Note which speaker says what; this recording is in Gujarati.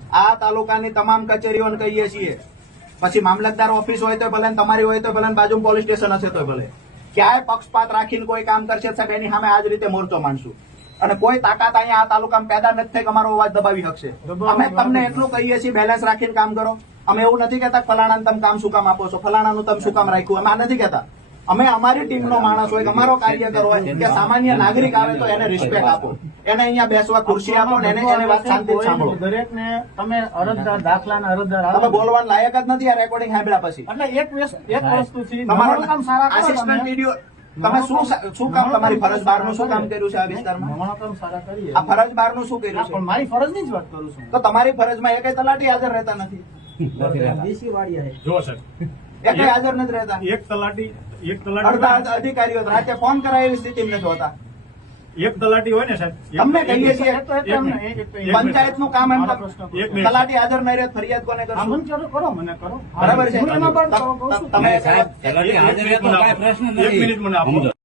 Speaker 1: આ તાલુકાની તમામ કચેરીઓને કહીએ છીએ, પછી મામલતદાર ઓફિસ હોય તો ભલે, તમારી હોય તો ભલે, બાજુ પોલીસ સ્ટેશન હશે તો ભલે, ક્યાંય પક્ષપાત રાખીને કોઈ કામ કરશે સાહેબ એની સામે આજ રીતે મોરચો માંડશું. અને કોઈ તાકાત અહીંયા આ તાલુકામાં પેદા નથી થઈ કે અમારો અવાજ દબાવી શકશે. અમે તમને એટલું કહીએ છીએ બેલેન્સ રાખીને કામ કરો. અમે એવું નથી કહેતા ફલાણાને તમે કામ શું કામ આપો છો, ફલાણાનું તમે શું કામ રાખ્યું, અમે આ નથી કહેતા. અમે અમારી ટીમનો માણસ હોય, અમારો કાર્યકર હોય કે સામાન્ય નાગરિક આવે તો એને રિસ્પેક્ટ આપો, એને અહીંયા બેસવા ખુરશી આપો ને એને વાત શાંતિથી સાંભળો.
Speaker 2: દરેક ને તમે અરજદાર દાખલાના અરજદાર
Speaker 1: તમે બોલવાનું લાયક જ નથી આ રેકોર્ડિંગ સાંભળ્યા પછી.
Speaker 2: એટલે એક વસ્તુ છે,
Speaker 1: તમારો
Speaker 2: કામ સારા કરો
Speaker 1: આસિસ્ટન્ટ વિડીયો તમે શું કામ તમારી ફરજ બહારનું શું કામ કર્યું છે આ વિસ્તારમાં?
Speaker 2: કામ સારા કરીએ.
Speaker 1: આ ફરજ બહારનું શું કર્યું છે?
Speaker 2: પણ મારી ફરજની જ વાત કરું છું.
Speaker 1: તો તમારી ફરજમાં એકેય તલાટી હાજર રહેતા નથી,
Speaker 3: જો સાહેબ
Speaker 1: એકેય હાજર નથી રહેતા.
Speaker 3: એક તલાટી
Speaker 1: અડધા અધિકારીઓ રાતે ફોન કરાય એવી સ્થિતિમાં નથી હોતા.
Speaker 3: એક તલાટી હોય ને સાહેબ,
Speaker 1: તમને કહીએ છીએ પંચાયતનું કામ એમ તલાટી હાજર નહીં રહે ફરિયાદ કોને કરશો?
Speaker 2: કરો મને કરો
Speaker 1: બરાબર છે.
Speaker 2: મને પણ કરો.
Speaker 1: તમે
Speaker 3: એક મિનિટ મને આપો.